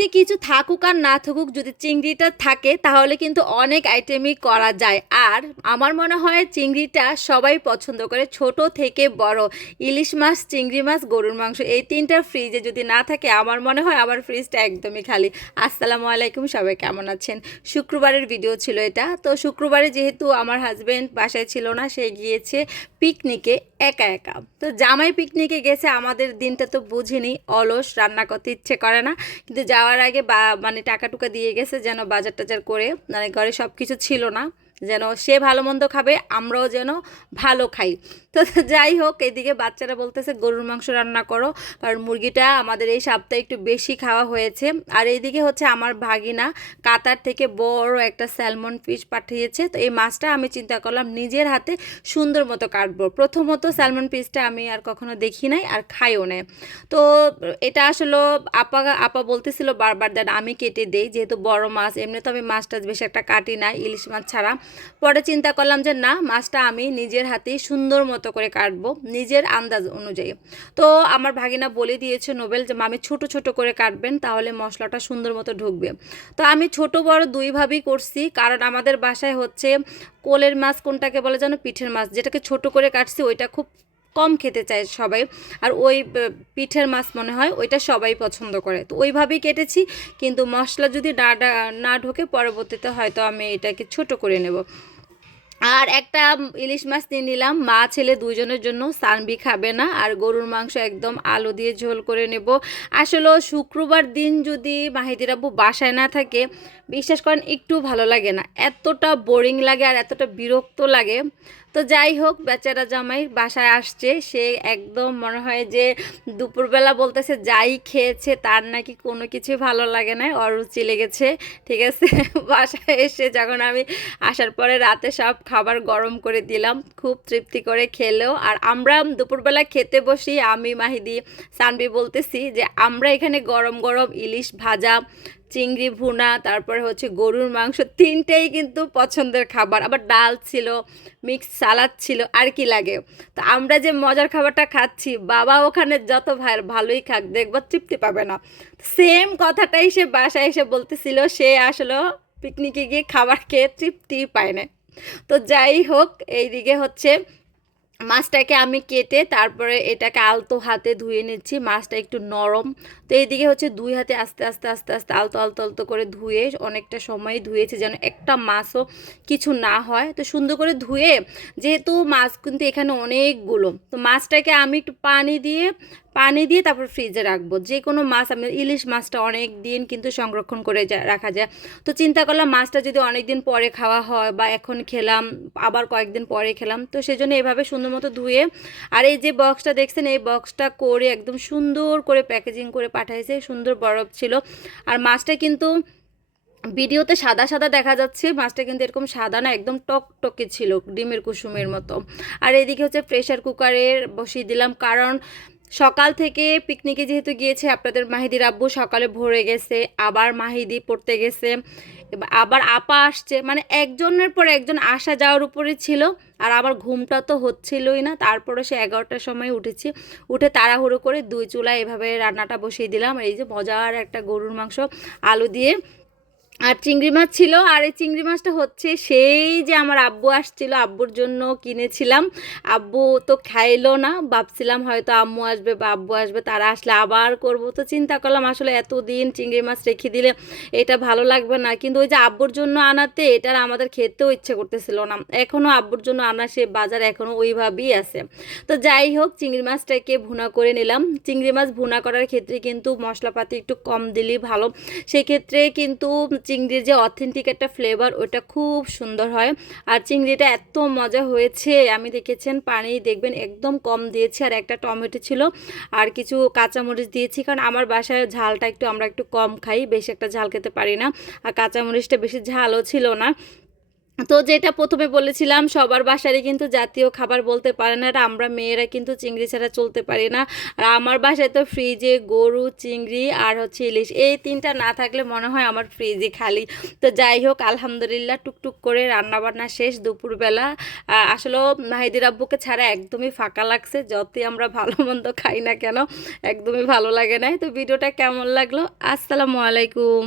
ফ্রিজে কিছু থাকুক আর না থাকুক, যদি চিংড়িটা থাকে, তাহলে কিন্তু অনেক আইটেমই করা যায়। আর আমার মনে হয় চিংড়িটা সবাই পছন্দ করে, ছোট থেকে বড়। ইলিশ মাছ, চিংড়ি মাছ, গরুর মাংস, এই তিনটা ফ্রিজে যদি না থাকে, আমার মনে হয় আমার ফ্রিজটা একদমই খালি। আসসালামু আলাইকুম, সবাই কেমন আছেন? শুক্রবারের ভিডিও ছিল এটা। তো শুক্রবারে যেহেতু আমার হাজব্যান্ড বাসায় ছিল না, সে গিয়েছে পিকনিকে একা একা। তো জামাই পিকনিকে গেছে, আমাদের দিনটা তো বুঝিনি, অলস, রান্না করতে ইচ্ছে করে না। কিন্তু যাওয়ার আগে বা মানে টাকা টুকা দিয়ে গেছে যেন বাজার টাজার করে মানে ঘরে সব কিছু ছিল না। যেন সে ভালো মন্দ খাবে, আমরাও যেন ভালো খাই। তো যাই হোক, এদিকে বাচ্চারা বলতেছে, গরুর মাংস রান্না করো। কারণ মুরগিটা আমাদের এই সপ্তাহে একটু বেশি খাওয়া হয়েছে। আর এইদিকে হচ্ছে আমার ভাগিনা কাতার থেকে বড় একটা স্যালমন ফিশ পাঠিয়েছে। তো এই মাছটা আমি চিন্তা করলাম, নিজের হাতে সুন্দর মতো কাটবো। প্রথমত স্যালমন পিসটা আমি আর কখনো দেখি নাই আর খাইও নাই। তো এটা আসলে আপা আপা বলতেছিল বারবার, দেন আমি কেটে দেই, যেহেতু বড় মাছ এমনি তো আমি মাছটা বেশি একটা কাটি না, ইলিশ মাছ ছাড়া। পরে চিন্তা করলাম যে না, মাছটা আমি নিজের হাতেই সুন্দর মতো করে কাটবো, নিজের আন্দাজ অনুযায়ী। তো আমার ভাগিনা বলে দিয়েছে নোবেল যে, মামি, ছোট ছোট করে কাটবেন, তাহলে মশলাটা সুন্দর মতো ঢুকবে। তো আমি ছোট, বড় দুইভাবেই করছি, কারণ আমাদের বাসায় হচ্ছে কোলের মাছ, কোনটাকে বলে যেন পিঠের মাছ, যেটাকে ছোট করে কাটছি, ওইটা খুব কম খেতে চায় সবাই। আর ওই পিঠের মাছ মনে হয় ওইটা সবাই পছন্দ করে। তো ওইভাবেই কেটেছি, কিন্তু মশলা যদি না না ঢোকে পরবর্তীতে হয়তো আমি এটাকে ছোট করে নেব। আর একটা ইলিশ মাছ নিয়ে নিলাম। মা ছেলে দুজনের জন্য সানবি খাবে না, আর গরুর মাংস একদম আলু দিয়ে ঝোল করে নেব। আসলে শুক্রবার দিন যদি মাহিদির বাসায় না থাকে, বিশ্বাস করেন একটু ভালো লাগে না। এতটা বোরিং লাগে আর এতটা বিরক্ত লাগে তো যাই হোক, বেচারা জামাই বাসায় আসছে। সে একদম মনে হয় যে দুপুরবেলা বলতেছে যাই খেয়েছে, তার নাকি কোনো কিছুই ভালো লাগে না, অরুচি লেগেছে, ঠিক আছে? বাসায় এসে যখন আমি আসার পরে রাতে সব খাবার গরম করে দিলাম, খুব তৃপ্তি করে খেলেও আর আমরা দুপুরবেলা খেতে বসি, আমি, মাহিদি, সানবি বলতেছি যে আমরা এখানে গরম গরম ইলিশ ভাজা চিংড়ি ভুনা, তারপরে হচ্ছে গরুর মাংস, তিনটেই কিন্তু পছন্দের খাবার। আবার ডাল ছিল মিক্স সালাদ ছিল, আর কি লাগে। তো আমরা যে মজার খাবারটা খাচ্ছি, বাবা ওখানে যত ভাই, ভালোই খাক দেখব তৃপ্তি পাবে না। সেম কথাটাই সে বাসায় এসে বলতেছিল, সে আসলে পিকনিকে গিয়ে খাবার খেয়ে তৃপ্তি পায় না তো যাই হোক, এইদিকে হচ্ছে মাছটাকে আমি কেটে তারপরে এটাকে আলতো হাতে ধুয়ে নিচ্ছি, মাছটা একটু নরম। তো এইদিকে হচ্ছে দুই হাতে আস্তে আস্তে আস্তে আস্তে, আলতো আলতো আলতো করে ধুয়ে অনেকটা সময় ধুয়েছে যেন একটা মাছও কিছু না হয়। তো সুন্দর করে ধুয়ে, যেহেতু মাছ কিন্তু এখানে অনেকগুলো, তো মাছটাকে আমি একটু পানি দিয়ে পানি দিয়ে তারপর ফ্রিজে রাখব। যে কোনো মাছ, আমি ইলিশ মাছটা অনেক দিন কিন্তু সংরক্ষণ করে রাখা যায়। তো চিন্তা করলাম মাছটা যদি অনেক দিন পরে খাওয়া হয় বা এখন খেলাম, আবার কয়েকদিন পরে খেলাম, তো সেজন্য এভাবে সুন্দর মতো ধুয়ে আর এই যে বক্সটা দেখছেন, এই বক্সটা করে একদম সুন্দর করে প্যাকেজিং করে পাঠাইছে, সুন্দর বরফ ছিল। আর মাছটা কিন্তু ভিডিওতে সাদা সাদা দেখা যাচ্ছে, মাছটা কিন্তু এরকম সাদা না, একদম টকটকে ছিল, ডিমের কুসুমের মতো। আর এদিকে হচ্ছে প্রেশার কুকারে বসিয়ে দিলাম, কারণ সকাল থেকে পিকনিকে যেহেতু গিয়েছে, আপনাদের মাহিদির আব্বু সকালে ভরে গেছে, আবার মাহিদি পড়তে গেছে, আবার আপা আসছে মানে একজনের পর একজন আসা যাওয়ার উপরে ছিল, আর আবার ঘুমটা তো হচ্ছিলই না, তারপরে সে এগারোটার সময় উঠেছি, উঠে তাড়াহুড়ো করে দুই চুলা এভাবে রান্নাটা বসিয়ে দিলাম, এই যে মজার একটা গরুর মাংস, আলু দিয়ে আর চিংড়ি মাছ ছিল, আর এই চিংড়ি মাছটা হচ্ছে সেই যে আমার আব্বু আসছিল, আব্বুর জন্য কিনেছিলাম। আব্বু তো খাইলো না, ভাবছিলাম হয়তো আম্মু আসবে বা আব্বু আসবে, তারা আসলে আবার করব। তো চিন্তা করলাম আসলে এতদিন চিংড়ি মাছ রেখে দিলে এটা ভালো লাগবে না। কিন্তু ওই যে আব্বুর জন্য আনাতে এটার আমাদের খেতেও ইচ্ছে করতেছিল না। এখনও আব্বুর জন্য আনা সে বাজার এখনও ওইভাবেই আছে। তো যাই হোক, চিংড়ি মাছটাকে ভুনা করে নিলাম। চিংড়ি মাছ ভুনা করার ক্ষেত্রে কিন্তু মশলাপাতি একটু কম দিলেই ভালো। সেক্ষেত্রে কিন্তু চিংড়ির যে অথেন্টিক একটা ফ্লেভার ওটা খুব সুন্দর হয়। আর চিংড়িটা এত মজা হয়েছে, আমি দেখেছেন, পানি দেখবেন, একদম কম দিয়েছি, আর একটা টমেটো ছিল, আর কিছু কাঁচামরিচ দিয়েছি, কারণ আমার বাসায় ঝালটা একটু, আমরা একটু কম খাই, বেশি একটা ঝাল খেতে পারি না। আর কাঁচামরিচটা বেশি ঝালও ছিল না। তো যেটা প্রথমে বলেছিলাম সবার বাসারই কিন্তু জাতীয় খাবার বলতে পারে না আর আমরা মেয়েরা কিন্তু চিংড়ি ছাড়া চলতে পারি না। আর আমার বাসায় তো ফ্রিজে গরু চিংড়ি আর হচ্ছে ইলিশ এই তিনটা না থাকলে মনে হয় আমার ফ্রিজে খালি। তো যাই হোক আলহামদুলিল্লাহ টুকটুক করে রান্নাবান্না শেষ দুপুরবেলা। আহ, আসলেও মাহিদির আব্বুকে ছাড়া একদমই ফাঁকা লাগছে যতই আমরা ভালো মন্দ খাই না কেন একদমই ভালো লাগে নাই। তো ভিডিওটা কেমন লাগল? আসসালামু আলাইকুম।